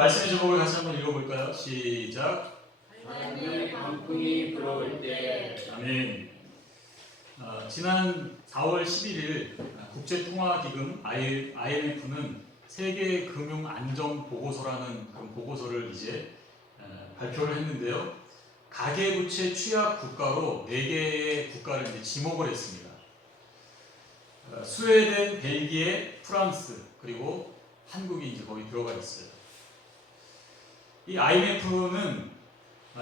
말씀의 제목을 다시 한번 읽어볼까요? 시작. 하나님의 광풍이 불어올 때. 아멘. 지난 4월 11일 국제통화기금 IMF는 세계 금융 안정 보고서라는 그런 보고서를 이제 발표를 했는데요. 가계부채 취약 국가로 4개의 국가를 이제 지목을 했습니다. 스웨덴, 벨기에, 프랑스, 그리고 한국이 이제 거기 들어가 있어요. 이 IMF는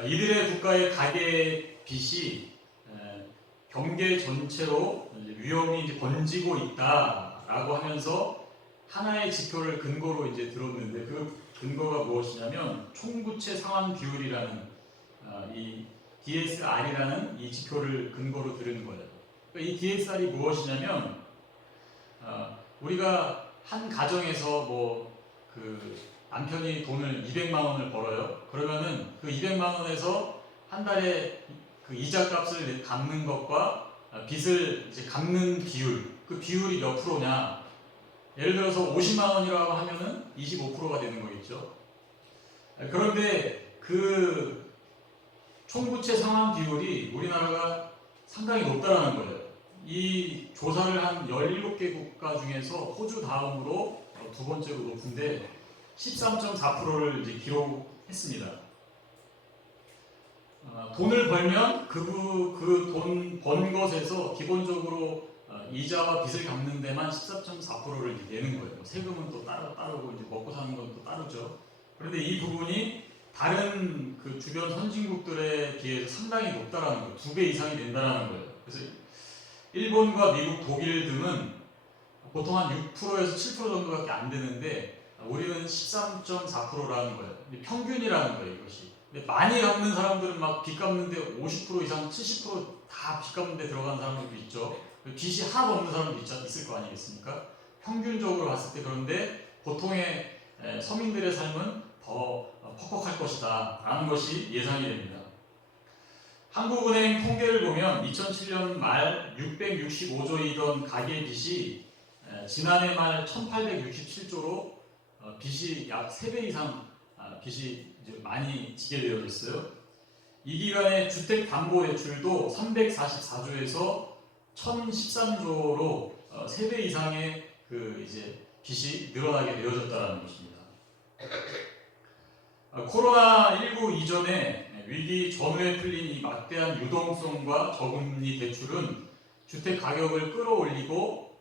이들의 국가의 가계 빚이 경제 전체로 위험이 이제 번지고 있다라고 하면서 하나의 지표를 근거로 이제 들었는데 그 근거가 무엇이냐면 총부채 상환 비율이라는 이 DSR이라는 이 지표를 근거로 들은 거예요. 그러니까 이 DSR이 무엇이냐면 우리가 한 가정에서 그 남편이 돈을 200만 원을 벌어요. 그러면은 그 200만 원에서 한 달에 그 이자 값을 갚는 것과 빚을 이제 갚는 비율, 그 비율이 몇 프로냐? 예를 들어서 50만 원이라고 하면은 25%가 되는 거겠죠. 그런데 그 총부채 상환 비율이 우리나라가 상당히 높다라는 거예요. 이 조사를 한 17개 국가 중에서 호주 다음으로 두 번째로 높은데 13.4%를 이제 기록했습니다. 돈을 벌면 그 돈 번 것에서 기본적으로 이자와 빚을 갚는 데만 14.4%를 내는 거예요. 세금은 또 따르고 이제 먹고 사는 건 또 따르죠. 그런데 이 부분이 다른 그 주변 선진국들에 비해서 상당히 높다라는 거예요. 2배 이상이 된다라는 거예요. 그래서 일본과 미국, 독일 등은 보통 한 6%에서 7% 정도밖에 안 되는데 우리는 13.4%라는 거예요. 평균이라는 거예요, 이것이. 근데 많이 갚는 사람들은 막 빚 갚는데 50% 이상, 70%다 빚 갚는데 들어가는 사람들도 있죠. 빚이 하나도 없는 사람도 있을 거 아니겠습니까? 평균적으로 봤을 때 그런데 보통의 서민들의 삶은 더 퍽퍽할 것이다 라는 것이 예상이 됩니다. 한국은행 통계를 보면 2007년 말 665조이던 가계빚이 지난해 말 1867조로 빚이 약 3배 이상 빚이 이제 많이 지게 되어 있어요. 이 기간에 주택담보대출도 344조에서 1013조로 3배 이상의 그 이제 빚이 늘어나게 되어졌다는 것입니다. 코로나19 이전에 위기 전후에 풀린 이 막대한 유동성과 저금리 대출은 주택 가격을 끌어올리고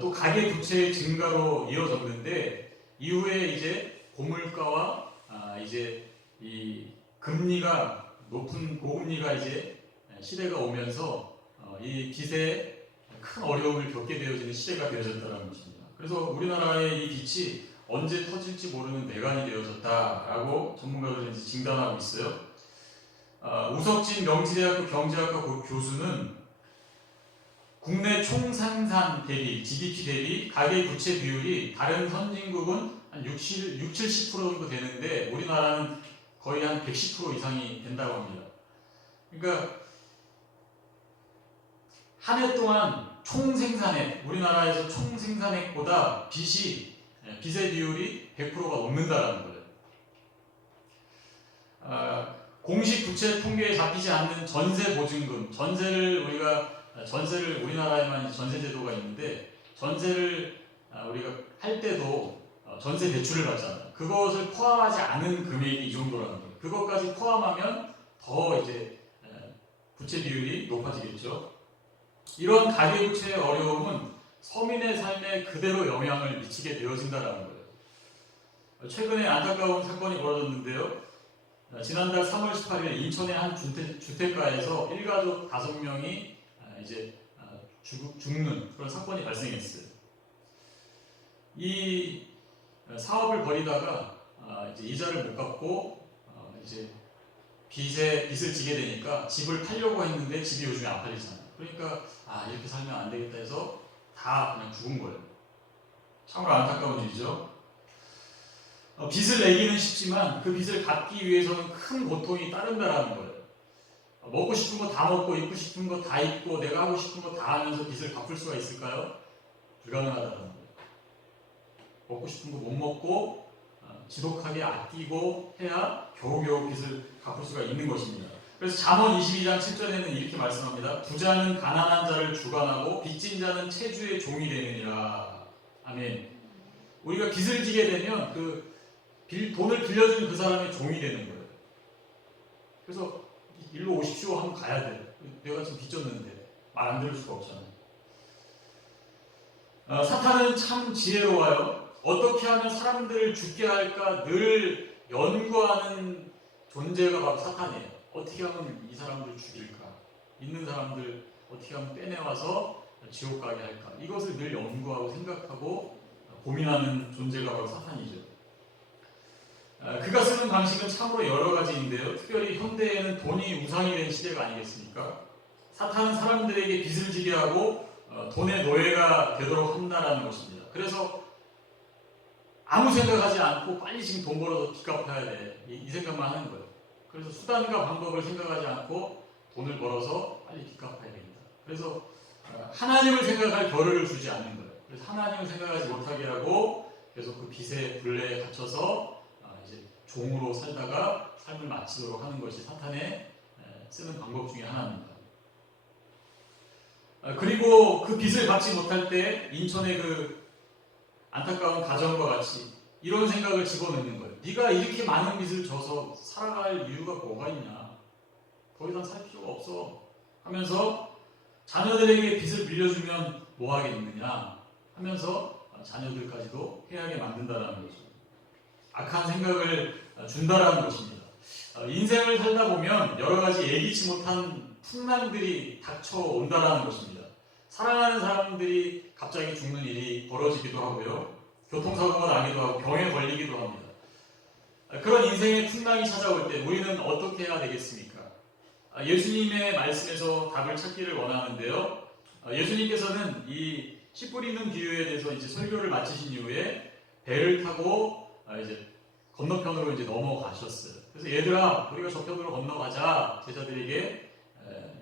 또 가계 부채의 증가로 이어졌는데 이후에 이제 고물가와 이제 이 금리가 높은 고금리가 이제 시대가 오면서 이 빚에 큰 어려움을 겪게 되어지는 시대가 되어졌다는 것입니다. 그래서 우리나라의 이 빚이 언제 터질지 모르는 내관이 되어졌다라고 전문가들은 이제 진단하고 있어요. 우석진 명지대학교 경제학과 교수는 국내 총생산 대비, GDP 대비 가계부채 비율이 다른 선진국은 한 60, 70% 정도 되는데 우리나라는 거의 한 110% 이상이 된다고 합니다. 그러니까 한 해 동안 총생산액, 우리나라에서 총생산액보다 빚의 비율이 100%가 넘는다는 거예요. 공식 부채 통계에 잡히지 않는 전세 보증금, 전세를 우리나라에만 전세 제도가 있는데 전세를 우리가 할 때도 전세 대출을 받잖아요. 그것을 포함하지 않은 금액이 이 정도라는 거예요. 그것까지 포함하면 더 이제 부채 비율이 높아지겠죠. 이런 가계부채의 어려움은 서민의 삶에 그대로 영향을 미치게 되어진다는 거예요. 최근에 안타까운 사건이 벌어졌는데요. 지난달 3월 18일 인천의 한 주택가에서 일가족 5명이 이제 죽는 그런 사건이 발생했어요. 이 사업을 벌이다가 이제 이자를 못 갚고 이제 빚을 지게 되니까 집을 팔려고 했는데 집이 요즘에 안 팔리잖아요. 그러니까 이렇게 살면 안 되겠다 해서 다 그냥 죽은 거예요. 참으로 안타까운 일이죠. 빚을 내기는 쉽지만 그 빚을 갚기 위해서는 큰 고통이 따른다라는 거예요. 먹고 싶은 거 다 먹고 입고 싶은 거 다 입고 내가 하고 싶은 거 다 하면서 빚을 갚을 수가 있을까요? 불가능하다는 거예요. 먹고 싶은 거 못 먹고 지독하게 아끼고 해야 겨우겨우 빚을 갚을 수가 있는 것입니다. 그래서 잠언 22장 7절에는 이렇게 말씀합니다. 부자는 가난한 자를 주관하고 빚진 자는 채주의 종이 되느니라. 아멘. 우리가 빚을 지게 되면 돈을 빌려주는 그 사람의 종이 되는 거예요. 그래서 일로 오십시오 하면 가야 돼요. 내가 지금 빚졌는데 말 안 들을 수가 없잖아요. 사탄은 참 지혜로워요. 어떻게 하면 사람들을 죽게 할까 늘 연구하는 존재가 바로 사탄이에요. 어떻게 하면 이 사람들을 죽일까? 있는 사람들 어떻게 하면 빼내와서 지옥 가게 할까? 이것을 늘 연구하고 생각하고 고민하는 존재가 바로 사탄이죠. 그가 쓰는 방식은 참으로 여러 가지인데요. 특별히 현대에는 돈이 우상이 된 시대가 아니겠습니까? 사탄은 사람들에게 빚을 지게 하고 돈의 노예가 되도록 한다라는 것입니다. 그래서 아무 생각하지 않고 빨리 지금 돈 벌어서 빚 갚아야 돼. 이 생각만 하는 거예요. 그래서 수단과 방법을 생각하지 않고 돈을 벌어서 빨리 빚 갚아야 됩니다. 그래서 하나님을 생각할 겨를을 주지 않는 거예요. 그래서 하나님을 생각하지 못하게 하고 계속 그 빚의 굴레에 갇혀서 이제 종으로 살다가 삶을 마치도록 하는 것이 사탄의 쓰는 방법 중에 하나입니다. 그리고 그 빚을 갚지 못할 때 인천의 그 안타까운 가정과 같이 이런 생각을 집어넣는 거예요. 네가 이렇게 많은 빚을 져서 살아갈 이유가 뭐가 있냐? 더 이상 살 필요가 없어 하면서 자녀들에게 빚을 빌려주면 뭐 하겠느냐 하면서 자녀들까지도 해하게 만든다는 거죠. 악한 생각을 준다라는 것입니다. 인생을 살다 보면 여러 가지 예기치 못한 풍랑들이 닥쳐온다라는 것입니다. 사랑하는 사람들이 갑자기 죽는 일이 벌어지기도 하고요. 교통사고가 나기도 하고 병에 걸리기도 합니다. 그런 인생의 풍랑이 찾아올 때 우리는 어떻게 해야 되겠습니까? 예수님의 말씀에서 답을 찾기를 원하는데요. 예수님께서는 이 씨 뿌리는 비유에 대해서 이제 설교를 마치신 이후에 배를 타고 이제 건너편으로 이제 넘어가셨어요. 그래서 얘들아, 우리가 저편으로 건너가자 제자들에게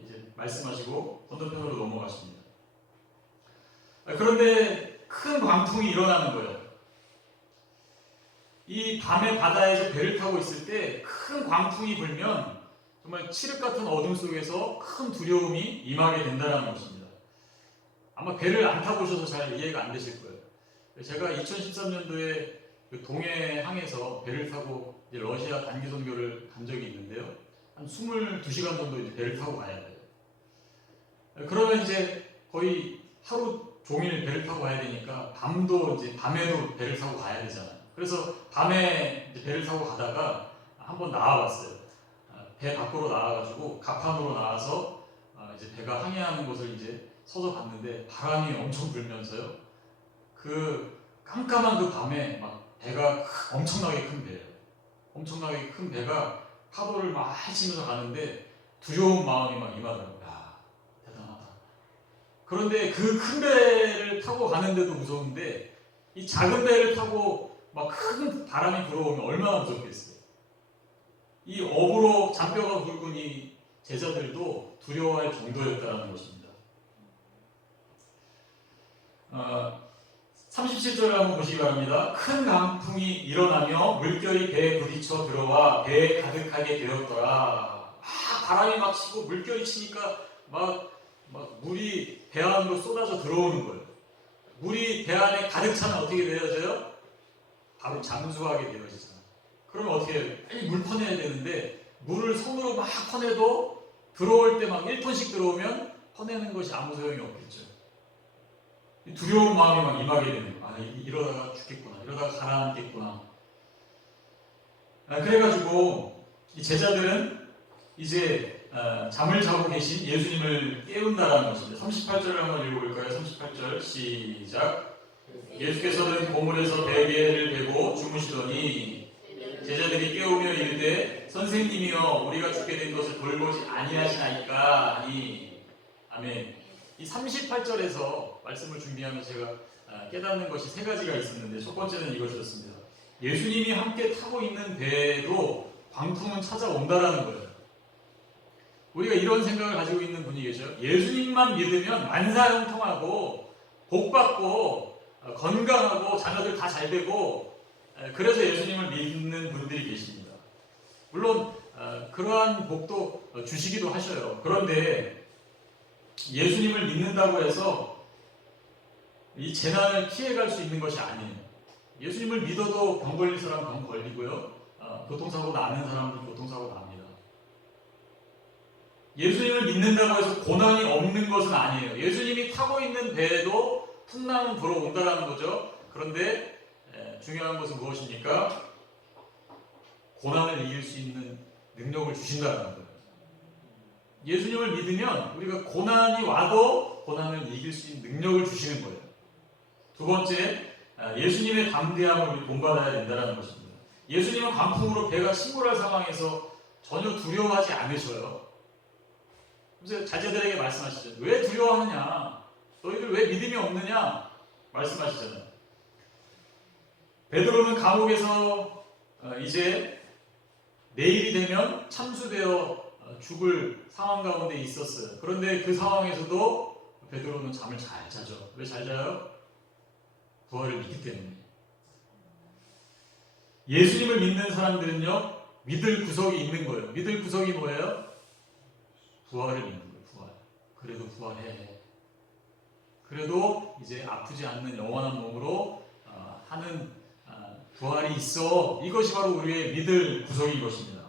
이제 말씀하시고 건너편으로 넘어가십니다. 그런데 큰 광풍이 일어나는 거예요. 이 밤에 바다에서 배를 타고 있을 때 큰 광풍이 불면 정말 칠흑 같은 어둠 속에서 큰 두려움이 임하게 된다는 것입니다. 아마 배를 안 타보셔서 잘 이해가 안 되실 거예요. 제가 2013년도에 그 동해항에서 배를 타고 이제 러시아 단기 선교를 간 적이 있는데요. 한 22시간 정도 이제 배를 타고 가야 돼요. 그러면 이제 거의 하루 종일 배를 타고 가야 되니까 밤에도 배를 타고 가야 되잖아요. 그래서 밤에 이제 배를 타고 가다가 한번 나와봤어요. 배 밖으로 나와가지고 갑판으로 나와서 이제 배가 항해하는 곳을 이제 서서 봤는데 바람이 엄청 불면서요. 그 깜깜한 그 밤에 막 배가 엄청나게 큰 배예요. 엄청나게 큰 배가 파도를 막 치면서 가는데 두려운 마음이 막 임하더라고요. 야, 대단하다. 그런데 그 큰 배를 타고 가는데도 무서운데 이 작은 배를 타고 막 큰 바람이 불어오면 얼마나 무섭겠어요. 이 업으로 잔뼈가 굵은 이 제자들도 두려워할 정도였다는 것입니다. 37절을 한번 보시기 바랍니다. 큰 강풍이 일어나며 물결이 배에 부딪혀 들어와 배에 가득하게 되었더라. 바람이 막 치고 물결이 치니까 막 물이 배 안으로 쏟아져 들어오는 거예요. 물이 배 안에 가득 차면 어떻게 되어져요? 바로 잠수하게 되어지잖아요. 그러면 어떻게 해요? 빨리 물 퍼내야 되는데 물을 손으로 막 퍼내도 들어올 때 막 1톤씩 들어오면 퍼내는 것이 아무 소용이 없겠죠. 두려운 마음이 막 임하게 되는 거예요. 이러다가 죽겠구나. 이러다가 가라앉겠구나. 그래가지고 이 제자들은 이제 잠을 자고 계신 예수님을 깨운다라는 것입니다. 38절을 한번 읽어볼까요? 38절 시작. 예수께서는 보물에서 베개를 베고 주무시더니 제자들이 깨우며 이르되 선생님이여 우리가 죽게 된 것을 돌보지 아니하시나이까 하니. 아멘. 이 38절에서 말씀을 준비하면서 제가 깨닫는 것이 세 가지가 있었는데 첫 번째는 이것이었습니다. 예수님이 함께 타고 있는 배에도 광풍은 찾아온다라는 거예요. 우리가 이런 생각을 가지고 있는 분이 계셔요. 예수님만 믿으면 만사형통하고 복받고 건강하고 자녀들 다 잘 되고 그래서 예수님을 믿는 분들이 계십니다. 물론 그러한 복도 주시기도 하셔요. 그런데 예수님을 믿는다고 해서 이 재난을 피해갈 수 있는 것이 아니에요. 예수님을 믿어도 병 걸릴 사람 병 걸리고요. 교통사고 나는 사람도 교통사고 납니다. 예수님을 믿는다고 해서 고난이 없는 것은 아니에요. 예수님이 타고 있는 배에도 풍랑은 불어온다라는 거죠. 그런데 중요한 것은 무엇입니까? 고난을 이길 수 있는 능력을 주신다는 거예요. 예수님을 믿으면 우리가 고난이 와도 고난을 이길 수 있는 능력을 주시는 거예요. 두 번째, 예수님의 담대함을 우리 본받아야 된다는 것입니다. 예수님은 광풍으로 배가 침몰할 상황에서 전혀 두려워하지 않으셔요. 그래서 자제들에게 말씀하시죠. 왜 두려워하느냐? 너희들 왜 믿음이 없느냐? 말씀하시잖아요. 베드로는 감옥에서 이제 내일이 되면 참수되어 죽을 상황 가운데 있었어요. 그런데 그 상황에서도 베드로는 잠을 잘 자죠. 왜 잘 자요? 부활을 믿기 때문에. 예수님을 믿는 사람들은요, 믿을 구석이 있는 거예요. 믿을 구석이 뭐예요? 부활을 믿는 거예요. 부활. 그래도 부활해. 그래도 이제 아프지 않는 영원한 몸으로 하는 부활이 있어. 이것이 바로 우리의 믿을 구석인 것입니다.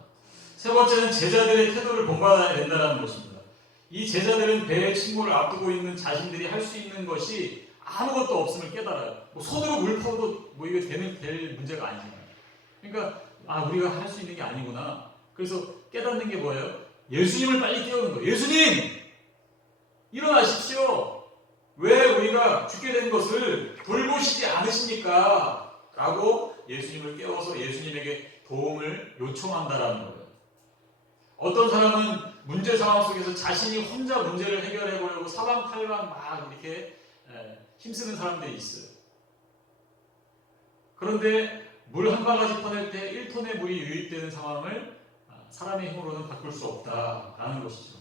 세 번째는 제자들의 태도를 본받아야 된다는 것입니다. 이 제자들은 배의 침몰을 앞두고 있는 자신들이 할 수 있는 것이 아무것도 없음을 깨달아요. 손으로 물 퍼도 이게 될 문제가 아니잖아요. 그러니까 우리가 할 수 있는 게 아니구나. 그래서 깨닫는 게 뭐예요? 예수님을 빨리 깨우는 거예요. 예수님! 일어나십시오! 왜 우리가 죽게 된 것을 돌보시지 않으십니까? 라고 예수님을 깨워서 예수님에게 도움을 요청한다라는 거예요. 어떤 사람은 문제 상황 속에서 자신이 혼자 문제를 해결해 보려고 사방팔방 막 이렇게 힘쓰는 사람들이 있어요. 그런데 물 한 바가지 퍼낼 때 1톤의 물이 유입되는 상황을 사람의 힘으로는 바꿀 수 없다라는 것이죠.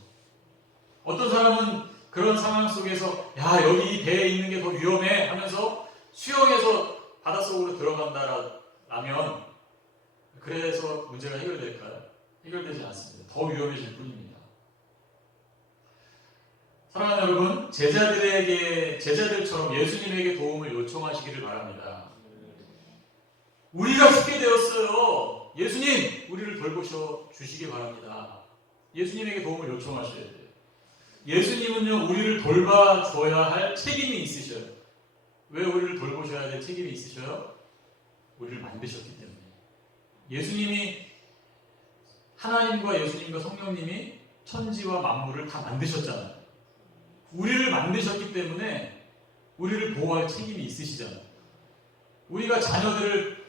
어떤 사람은 그런 상황 속에서 여기 이 배에 있는 게 더 위험해 하면서 수영해서 바닷속으로 들어간다라면 그래서 문제가 해결될까요? 해결되지 않습니다. 더 위험해질 뿐입니다. 사랑하는 여러분, 제자들처럼 예수님에게 도움을 요청하시기를 바랍니다. 우리가 죽게 되었어요. 예수님, 우리를 돌보셔 주시기 바랍니다. 예수님에게 도움을 요청하셔야 돼요. 예수님은요, 우리를 돌봐줘야 할 책임이 있으셔요. 왜 우리를 돌보셔야 될 책임이 있으셔요? 우리를 만드셨기 때문에. 예수님이, 하나님과 예수님과 성령님이 천지와 만물을 다 만드셨잖아요. 우리를 만드셨기 때문에 우리를 보호할 책임이 있으시잖아요. 우리가 자녀들을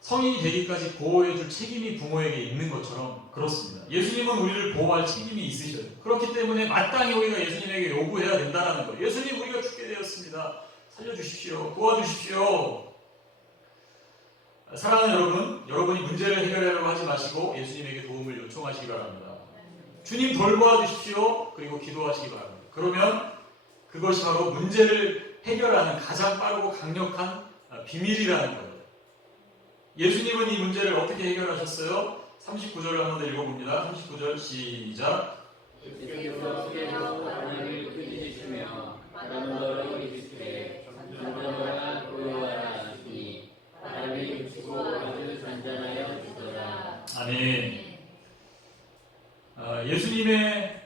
성인이 되기까지 보호해줄 책임이 부모에게 있는 것처럼 그렇습니다. 예수님은 우리를 보호할 책임이 있으셔요. 그렇기 때문에 마땅히 우리가 예수님에게 요구해야 된다는 거예요. 예수님, 우리가 죽게 되었습니다. 살려주십시오. 도와주십시오. 사랑하는 여러분, 여러분이 문제를 해결하려고 하지 마시고 예수님에게 도움을 요청하시기 바랍니다. 주님 돌보아 주십시오. 그리고 기도하시기 바랍니다. 그러면 그것이 바로 문제를 해결하는 가장 빠르고 강력한 비밀이라는 거예요. 예수님은 이 문제를 어떻게 해결하셨어요? 39절을 한번 더 읽어봅니다. 39절 시작. 주께서 스스로 바람을 끊으시며 바람으로 이르시되 잠잠하라 고요하라 하시니 바람이 그치고 아주 잔잔하여 지더라. 아멘. 예수님의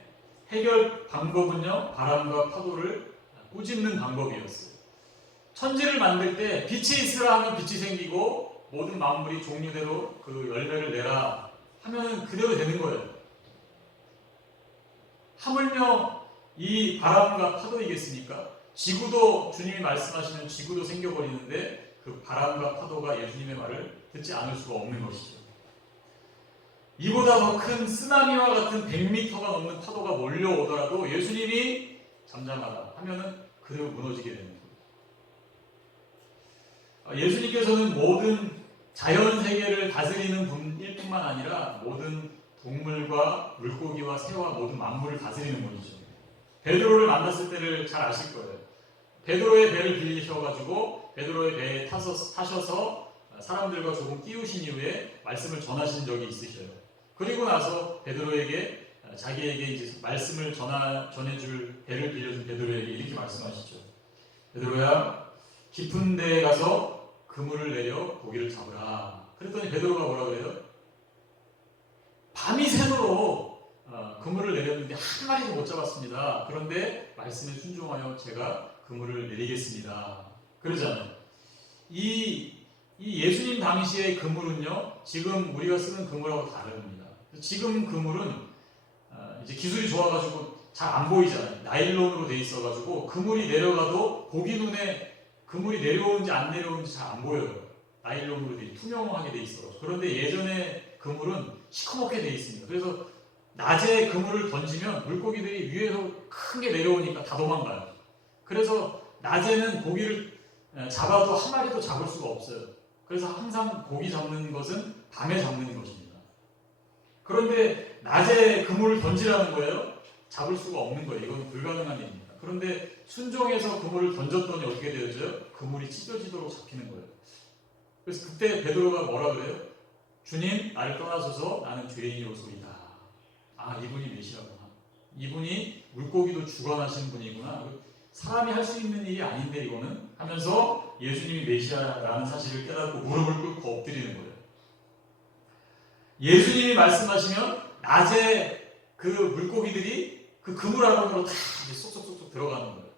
해결 방법은요, 바람과 파도를 꾸짖는 방법이었어요. 천지를 만들 때 빛이 있으라 하면 빛이 생기고 모든 만물이 종류대로 그 열매를 내라 하면 그대로 되는 거예요. 하물며 이 바람과 파도이겠습니까? 지구도 주님이 말씀하시는 지구도 생겨버리는데 그 바람과 파도가 예수님의 말을 듣지 않을 수가 없는 것이죠. 이보다 더 큰 쓰나미와 같은 100m가 넘는 파도가 몰려오더라도 예수님이 잠잠하라 하면은 그대로 무너지게 되는 거예요. 예수님께서는 모든 자연 세계를 다스리는 분일 뿐만 아니라 모든 동물과 물고기와 새와 모든 만물을 다스리는 분이죠. 베드로를 만났을 때를 잘 아실 거예요. 베드로의 배를 빌리셔가지고 베드로의 배에 타셔서 사람들과 조금 끼우신 이후에 말씀을 전하신 적이 있으셔요. 그리고 나서 베드로에게 자기에게 이제 말씀을 전해줄 배를 빌려준 베드로에게 이렇게 말씀하시죠. 베드로야, 깊은 데에 가서 그물을 내려 고기를 잡으라. 그랬더니 베드로가 뭐라 그래요? 밤이 새도록 그물을 내렸는데 한 마리도 못 잡았습니다. 그런데 말씀에 순종하여 제가 그물을 내리겠습니다. 그러잖아요. 이 예수님 당시의 그물은요, 지금 우리가 쓰는 그물하고 다릅니다. 지금 그물은 이제 기술이 좋아가지고 잘 안 보이잖아요. 나일론으로 돼 있어가지고 그물이 내려가도 보기 눈에 그물이 내려오는지 안 내려오는지 잘 안 보여요. 나일론으로 돼 투명하게 돼 있어요. 그런데 예전에 그물은 시커멓게 돼 있습니다. 그래서 낮에 그물을 던지면 물고기들이 위에서 크게 내려오니까 다 도망가요. 그래서 낮에는 고기를 잡아도 한 마리도 잡을 수가 없어요. 그래서 항상 고기 잡는 것은 밤에 잡는 것입니다. 그런데 낮에 그물을 던지라는 거예요. 잡을 수가 없는 거예요. 이건 불가능한 일입니다. 그런데 순종해서 그물을 던졌더니 어떻게 되어져요? 그물이 찢어지도록 잡히는 거예요. 그래서 그때 베드로가 뭐라 그래요? 주님, 나를 떠나소서, 나는 죄인이로소이다. 아, 이분이 메시아구나. 이분이 물고기도 주관하시는 분이구나. 사람이 할 수 있는 일이 아닌데 이거는 하면서 예수님이 메시아라는 사실을 깨닫고 무릎을 꿇고 엎드리는 거예요. 예수님이 말씀하시면 낮에 그 물고기들이 그 그물 안으로 다 쏙쏙쏙쏙 들어가는 거예요.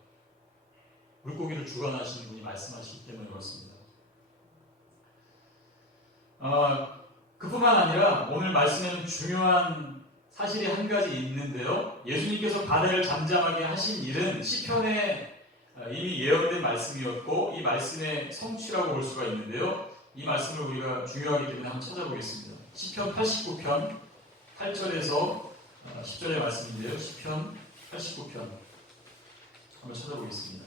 물고기를 주관하시는 분이 말씀하시기 때문에 그렇습니다. 그뿐만 아니라 오늘 말씀에는 중요한 사실이 한 가지 있는데요. 예수님께서 바다를 잠잠하게 하신 일은 시편에 이미 예언된 말씀이었고 이 말씀의 성취라고 볼 수가 있는데요. 이 말씀을 우리가 중요하기 때문에 한번 찾아보겠습니다. 시편 89편 8절에서 10절의 말씀인데요. 시편 89편 한번 찾아보겠습니다.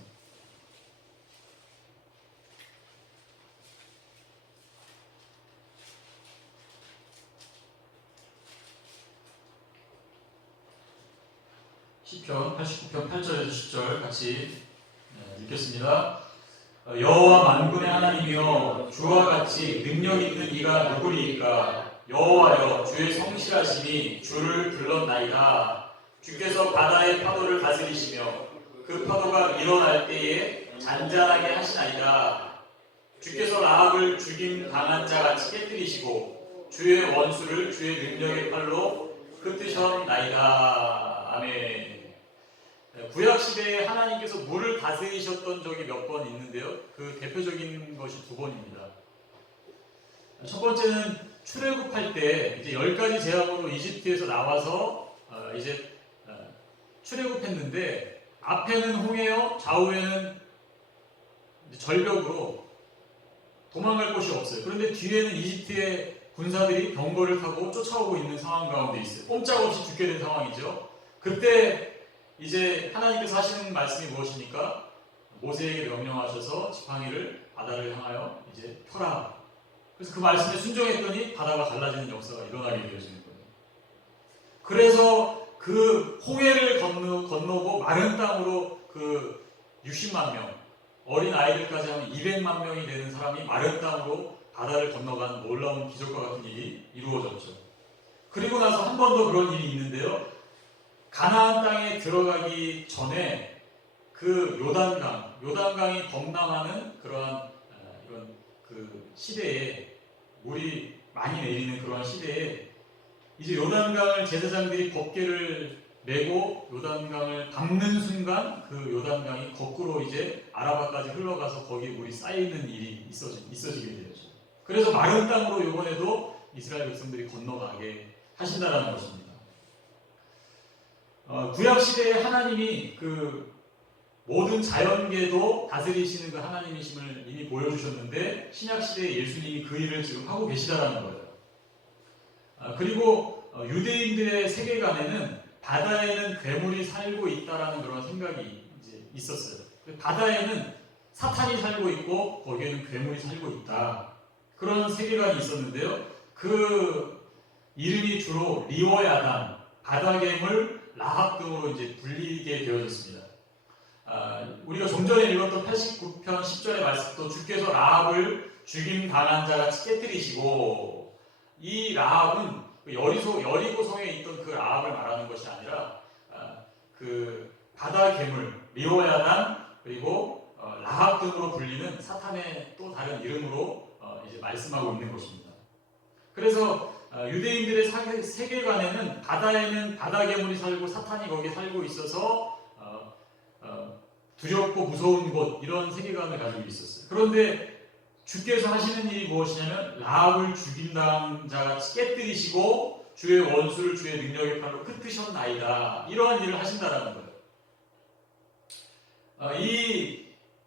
시편 89편 8절에서 10절 같이 읽겠습니다. 여호와 만군의 하나님이여 주와 같이 능력 있는 이가 누구리이까? 여호와여 주의 성실하심이 주를 불렀나이다. 주께서 바다의 파도를 다스리시며 그 파도가 일어날 때에 잔잔하게 하시나이다. 주께서 라합을 죽임 당한 자같이 깨뜨리시고 주의 원수를 주의 능력의 팔로 흩으셨나이다. 아멘. 구약 시대에 하나님께서 물을 다스리셨던 적이 몇 번 있는데요. 그 대표적인 것이 두 번입니다. 첫 번째는 출애굽할 때 이제 10가지 제약으로 이집트에서 나와서 이제 출애굽했는데 앞에는 홍해요, 좌우에는 절벽으로 도망갈 곳이 없어요. 그런데 뒤에는 이집트의 군사들이 병거를 타고 쫓아오고 있는 상황 가운데 있어요. 꼼짝없이 죽게 된 상황이죠. 그때 이제 하나님께서 하시는 말씀이 무엇입니까? 모세에게 명령하셔서 지팡이를 바다를 향하여 이제 펴라. 그래서 그 말씀에 순종했더니 바다가 갈라지는 역사가 일어나게 되어지는 거예요. 그래서 그 홍해를 건너고 마른 땅으로 그 60만 명, 어린 아이들까지 하면 200만 명이 되는 사람이 마른 땅으로 바다를 건너간 놀라운 기적과 같은 일이 이루어졌죠. 그리고 나서 한 번 더 그런 일이 있는데요. 가나안 땅에 들어가기 전에 그 요단강이 범람하는 그러한 이런 그 시대에 물이 많이 내리는 그러한 시대에 이제 요단강을 제사장들이 법궤를 메고 요단강을 밟는 순간 그 요단강이 거꾸로 이제 아라바까지 흘러가서 거기에 물이 쌓이는 일이 있어지게 되었죠. 그래서 마른 땅으로 이번에도 이스라엘 백성들이 건너가게 하신다라는 것입니다. 구약 시대에 하나님이 그 모든 자연계도 다스리시는 그 하나님이심을 이미 보여주셨는데 신약 시대에 예수님이 그 일을 지금 하고 계시다라는 거예요. 그리고 유대인들의 세계관에는 바다에는 괴물이 살고 있다라는 그런 생각이 이제 있었어요. 바다에는 사탄이 살고 있고 거기에는 괴물이 살고 있다. 그런 세계관이 있었는데요. 그 이름이 주로 리워야단, 바다괴물, 라합 등으로 이제 불리게 되어졌습니다. 우리가 좀 전에 읽었던 89편 10절의 말씀도 주께서 라합을 죽임 당한 자같이 깨뜨리시고, 이 라합은 여리고 성에 있던 그 라합을 말하는 것이 아니라 그 바다 괴물 리오야단 그리고 라합 등으로 불리는 사탄의 또 다른 이름으로 이제 말씀하고 있는 것입니다. 그래서 유대인들의 세계관에는 바다에는 바다 괴물이 살고 사탄이 거기에 살고 있어서 두렵고 무서운 곳, 이런 세계관을 가지고 있었어요. 그런데 주께서 하시는 일이 무엇이냐면 라합을 죽인다는 자같이 깨뜨리시고 주의 원수를 주의 능력의 팔로 흩으셨나이다, 이러한 일을 하신다라는 거예요.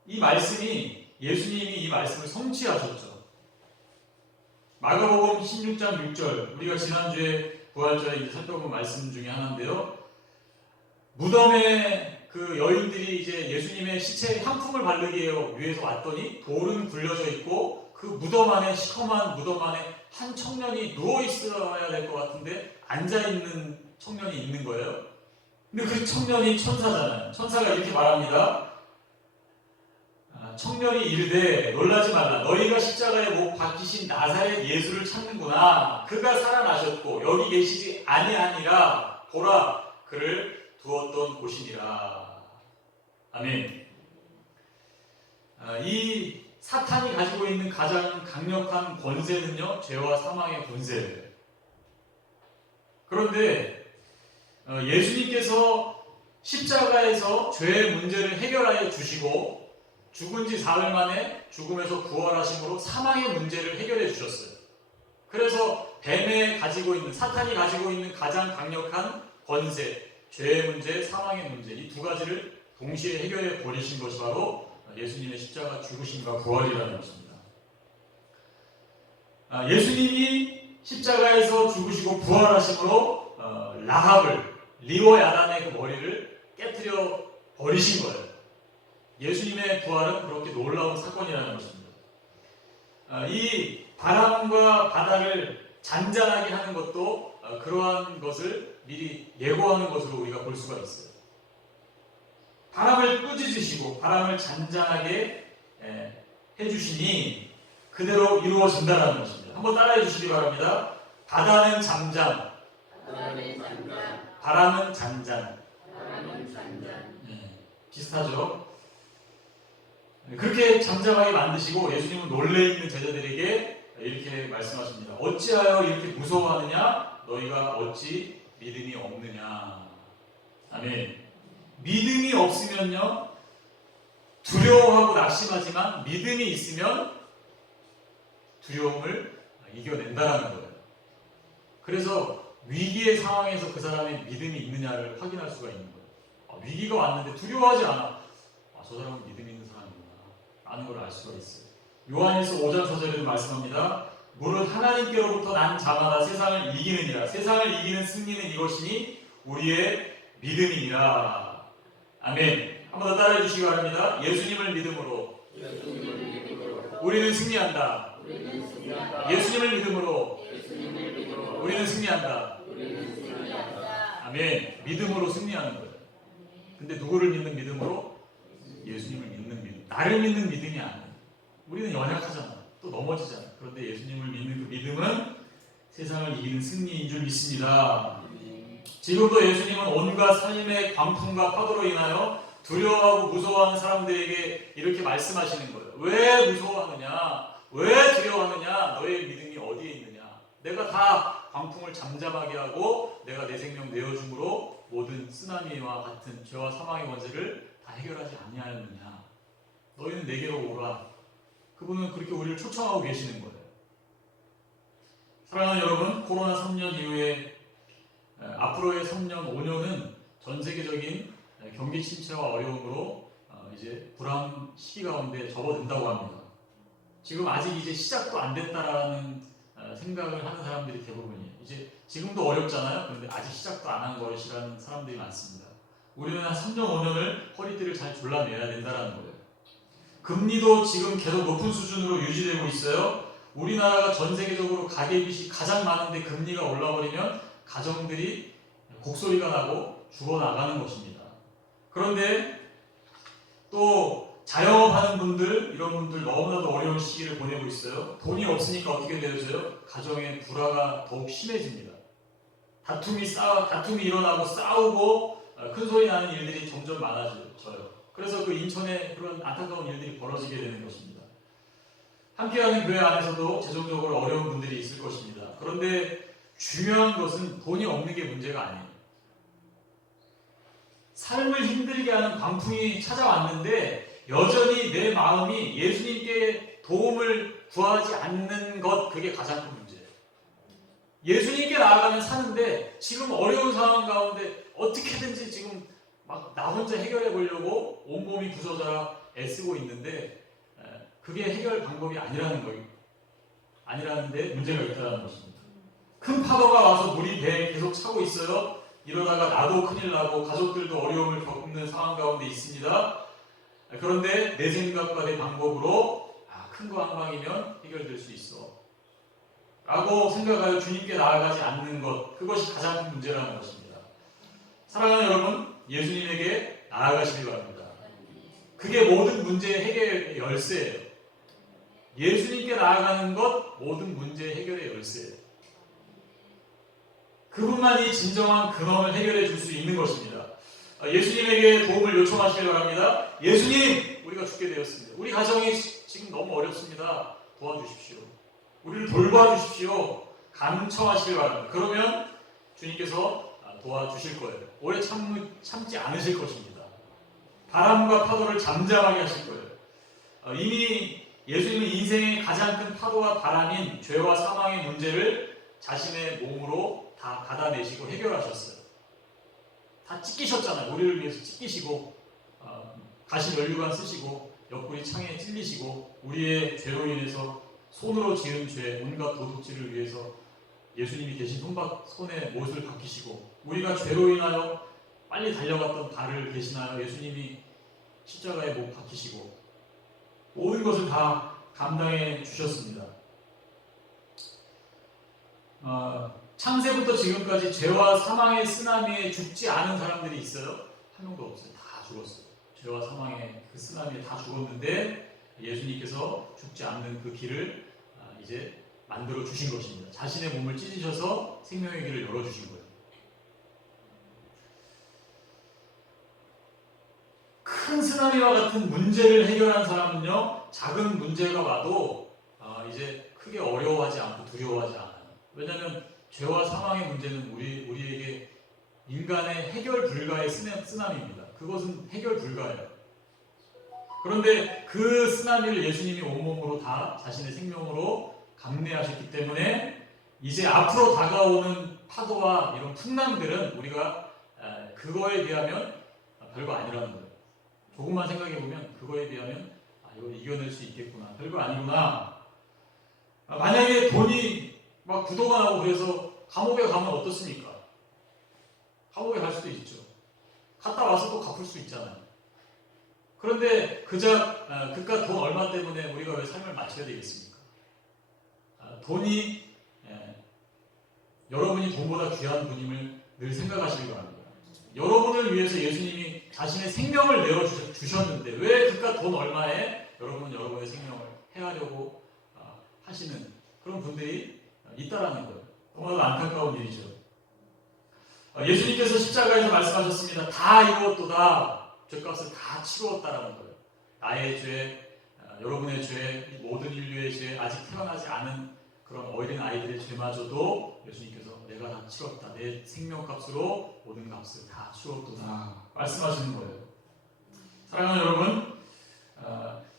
이 말씀이, 예수님이 이 말씀을 성취하셨죠. 마가복음 16장 6절, 우리가 지난주에 부활절에 이제 살펴본 말씀 중에 하나인데요. 무덤에 그 여인들이 이제 예수님의 시체에 향품을 바르기 위해서 왔더니 돌은 굴려져 있고 그 무덤 안에, 시커먼 무덤 안에 한 청년이 누워 있어야 될 것 같은데 앉아 있는 청년이 있는 거예요. 근데 그 청년이 천사잖아요. 천사가 이렇게 말합니다. 청년이 이르되 놀라지 말라. 너희가 십자가에 못 박히신 나사렛 예수를 찾는구나. 그가 살아나셨고 여기 계시지 아니하니라. 보라, 그를 두었던 곳이니라. 아멘. 이 사탄이 가지고 있는 가장 강력한 권세는요, 죄와 사망의 권세예요. 그런데 예수님께서 십자가에서 죄의 문제를 해결하여 주시고 죽은 지 사흘 만에 죽음에서 부활하심으로 사망의 문제를 해결해 주셨어요. 그래서 뱀이 가지고 있는, 사탄이 가지고 있는 가장 강력한 권세, 죄의 문제, 사망의 문제, 이 두 가지를 동시에 해결해 버리신 것이 바로 예수님의 십자가 죽으심과 부활이라는 것입니다. 예수님이 십자가에서 죽으시고 부활하심으로 라합을, 리오야단의 그 머리를 깨뜨려 버리신 거예요. 예수님의 부활은 그렇게 놀라운 사건이라는 것입니다. 이 바람과 바다를 잔잔하게 하는 것도 그러한 것을 미리 예고하는 것으로 우리가 볼 수가 있어요. 바람을 꾸짖으시고 바람을 잔잔하게 해주시니 그대로 이루어진다는 것입니다. 한번 따라해 주시기 바랍니다. 바다는 잠잠, 바람은 잔잔. 비슷하죠? 그렇게 잠잠하게 만드시고 예수님은 놀래 있는 제자들에게 이렇게 말씀하십니다. 어찌하여 이렇게 무서워하느냐? 너희가 어찌 믿음이 없느냐? 아멘. 믿음이 없으면요, 두려워하고 낙심하지만 믿음이 있으면 두려움을 이겨낸다라는 거예요. 그래서 위기의 상황에서 그 사람의 믿음이 있느냐를 확인할 수가 있는 거예요. 위기가 왔는데 두려워하지 않아. 저 사람은 믿음이 있는 사람이구나 라는 걸 알 수가 있어요. 요한일서 5장 4절에도 말씀합니다. 무릇 하나님께로부터 난 자마다 세상을 이기느니라. 세상을 이기는 승리는 이것이니 우리의 믿음이니라. 아멘. 한 번 더 따라해 주시기 바랍니다. 예수님을 믿음으로 우리는 승리한다. 예수님을 믿음으로 우리는 승리한다. 아멘. 믿음으로 승리하는 거예요. 근데 누구를 믿는 믿음으로? 예수님을 믿는 믿음. 나를 믿는 믿음이 아니에요. 우리는 연약하잖아. 또 넘어지잖아. 그런데 예수님을 믿는 그 믿음은 세상을 이기는 승리인 줄 믿습니다. 지금도 예수님은 온갖 삶의 광풍과 파도로 인하여 두려워하고 무서워하는 사람들에게 이렇게 말씀하시는 거예요. 왜 무서워하느냐? 왜 두려워하느냐? 너의 믿음이 어디에 있느냐? 내가 다 광풍을 잠잠하게 하고 내가 내 생명 내어줌으로 모든 쓰나미와 같은 죄와 사망의 권세를 다 해결하지 아니하였느냐? 너희는 내게로 오라. 그분은 그렇게 우리를 초청하고 계시는 거예요. 사랑하는 여러분, 코로나 3년 이후에 앞으로의 3년, 5년은 전 세계적인 경기 침체와 어려움으로 이제 불안 시기 가운데 접어든다고 합니다. 지금 아직 이제 시작도 안 됐다라는 생각을 하는 사람들이 대부분이에요. 이제 지금도 어렵잖아요. 그런데 아직 시작도 안 한 것이라는 사람들이 많습니다. 우리는 한 3년, 5년을 허리띠를 잘 졸라매야 된다는 거예요. 금리도 지금 계속 높은 수준으로 유지되고 있어요. 우리나라가 전 세계적으로 가계빚이 가장 많은데 금리가 올라버리면 가정들이 곡소리가 나고 죽어나가는 것입니다. 그런데 또 자영업하는 분들, 이런 분들 너무나도 어려운 시기를 보내고 있어요. 돈이 없으니까 어떻게 되어져요? 가정의 불화가 더욱 심해집니다. 다툼이 일어나고 싸우고 큰 소리 나는 일들이 점점 많아져요. 그래서 그 인천에 그런 안타까운 일들이 벌어지게 되는 것입니다. 함께하는 교회 안에서도 재정적으로 어려운 분들이 있을 것입니다. 그런데 중요한 것은 돈이 없는 게 문제가 아니에요. 삶을 힘들게 하는 광풍이 찾아왔는데 여전히 내 마음이 예수님께 도움을 구하지 않는 것, 그게 가장 큰 문제예요. 예수님께 나아가면 사는데 지금 어려운 상황 가운데 어떻게든지 지금 막 나 혼자 해결해 보려고 온몸이 부서져라 애쓰고 있는데 그게 해결 방법이 아니라는 거예요. 아니라는데 문제가 있다는 것입니다. 큰 파도가 와서 물이 배에 계속 차고 있어요. 이러다가 나도 큰일 나고 가족들도 어려움을 겪는 상황 가운데 있습니다. 그런데 내 생각과 내 방법으로 큰 거 한 방이면 해결될 수 있어 라고 생각하여 주님께 나아가지 않는 것, 그것이 가장 큰 문제라는 것입니다. 사랑하는 여러분, 예수님에게 나아가시기 바랍니다. 그게 모든 문제의 해결의 열쇠예요. 예수님께 나아가는 것, 모든 문제 해결의 열쇠예요. 그분만이 진정한 근원을 해결해 줄 수 있는 것입니다. 예수님에게 도움을 요청하시기 바랍니다. 예수님, 우리가 죽게 되었습니다. 우리 가정이 지금 너무 어렵습니다. 도와주십시오. 우리를 돌봐주십시오. 간청하시기 바랍니다. 그러면 주님께서 도와주실 거예요. 오래 참지 않으실 것입니다. 바람과 파도를 잠잠하게 하실 거예요. 이미 예수님은 인생의 가장 큰 파도와 바람인 죄와 사망의 문제를 자신의 몸으로 다 받아내시고 해결하셨어요. 다 찢기셨잖아요. 우리를 위해서 찢기시고 가시 면류관 쓰시고 옆구리 창에 찔리시고 우리의 죄로 인해서 손으로 지은 죄, 온갖 도둑질을 위해서 예수님이 대신 손에 못을 박히시고, 우리가 죄로 인하여 빨리 달려갔던 발을 대신하여 예수님이 십자가에 못 박히시고 모든 것을 다 감당해 주셨습니다. 창세부터 지금까지 죄와 사망의 쓰나미에 죽지 않은 사람들이 있어요? 한 명도 없어요. 다 죽었어요. 죄와 사망의 그 쓰나미에 다 죽었는데 예수님께서 죽지 않는 그 길을 이제 만들어 주신 것입니다. 자신의 몸을 찢으셔서 생명의 길을 열어주신 거예요. 큰 쓰나미와 같은 문제를 해결한 사람은요, 작은 문제가 와도 이제 크게 어려워하지 않고 두려워하지 않아요. 왜냐하면 죄와 사망의 문제는 우리에게 인간의 해결 불가의 쓰나미입니다. 그것은 해결 불가예요. 그런데 그 쓰나미를 예수님이 온몸으로 다 자신의 생명으로 감내하셨기 때문에 이제 앞으로 다가오는 파도와 이런 풍랑들은 우리가 그거에 비하면 별거 아니라는 거예요. 조금만 생각해보면 그거에 비하면 이거 이겨낼 수 있겠구나, 별거 아니구나. 만약에 돈이 막 부도가 나고 그래서 감옥에 가면 어떻습니까? 감옥에 갈 수도 있죠. 갔다 와서 또 갚을 수 있잖아요. 그런데 그깟 돈 얼마 때문에 우리가 왜 삶을 마쳐야 되겠습니까? 돈이 여러분이 돈보다 귀한 분임을 늘 생각하시기 바랍니다. 여러분을 위해서 예수님이 자신의 생명을 내어주셨는데 왜 그깟 돈 얼마에 여러분은 여러분의 생명을 해하려고 하시는 그런 분들이 있다라는 거예요. 너무나도 안타까운 일이죠. 예수님께서 십자가에서 말씀하셨습니다. 다 이루었도다. 죄값을 다 치루었다라는 거예요. 나의 죄, 여러분의 죄, 모든 인류의 죄, 아직 태어나지 않은 그런 어린 아이들의 죄마저도 예수님께서 내가 다 치렀다. 내 생명값으로 모든 값을 다 치렀도다. 말씀하시는 거예요. 사랑하는 여러분,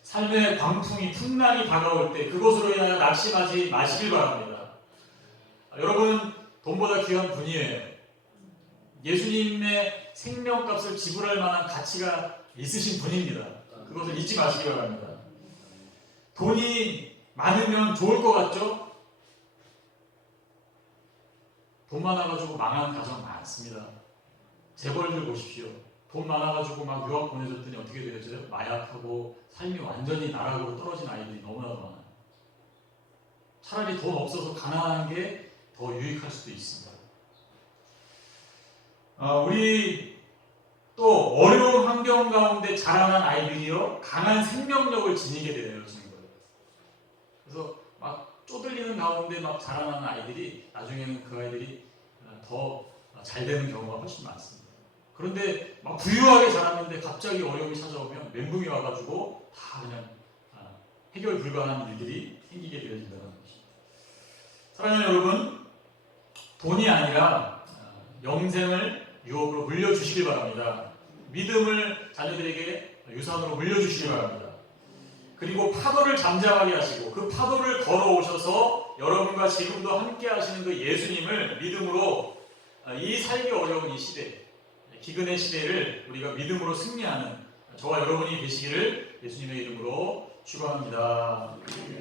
삶의 광풍이 풍랑이 다가올 때 그것으로 인하여 낙심하지 마시길 바랍니다. 여러분은 돈보다 귀한 분이에요. 예수님의 생명값을 지불할 만한 가치가 있으신 분입니다. 그것을 잊지 마시기 바랍니다. 돈이 많으면 좋을 것 같죠? 돈 많아가지고 망한 가정 많습니다. 재벌들 보십시오. 돈 많아가지고 막 유학 보내줬더니 어떻게 되었어요? 마약하고 삶이 완전히 나락으로 떨어진 아이들이 너무나도 많아요. 차라리 돈 없어서 가난한 게 더 유익할 수도 있습니다. 우리 또 어려운 환경 가운데 자라난 아이들이요 강한 생명력을 지니게 되는 거예요. 그래서 막 쪼들리는 가운데 막 자라나는 아이들이 나중에는 그 아이들이 더 잘 되는 경우가 훨씬 많습니다. 그런데 막 부유하게 자랐는데 갑자기 어려움이 찾아오면 멘붕이 와가지고 다 그냥 해결 불가한 일들이 생기게 되어진다는 것입니다. 사랑하는 여러분, 돈이 아니라 영생을 유업으로 물려주시길 바랍니다. 믿음을 자녀들에게 유산으로 물려주시길 바랍니다. 그리고 파도를 잠잠하게 하시고 그 파도를 걸어오셔서 여러분과 지금도 함께 하시는 그 예수님을 믿음으로 이 살기 어려운 이 시대, 기근의 시대를 우리가 믿음으로 승리하는 저와 여러분이 되시기를 예수님의 이름으로 축원합니다.